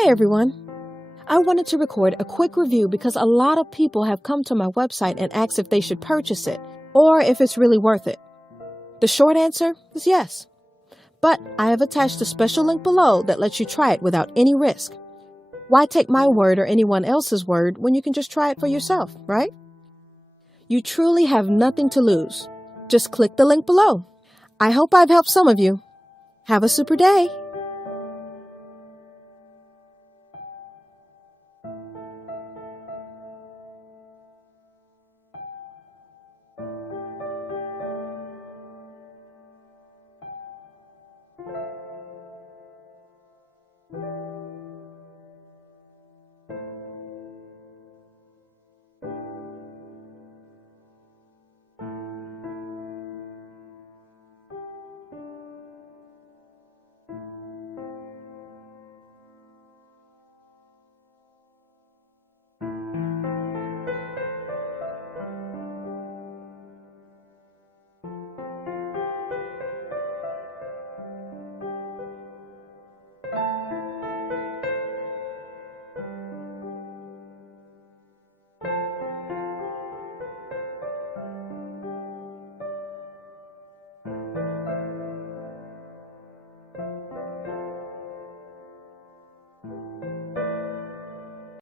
Hey everyone! I wanted to record a quick review because a lot of people have come to my website and asked if they should purchase it or if it's really worth it. The short answer is yes. But I have attached a special link below that lets you try it without any risk. Why take my word or anyone else's word when you can just try it for yourself, right? You truly have nothing to lose. Just click the link below. I hope I've helped some of you. Have a super day!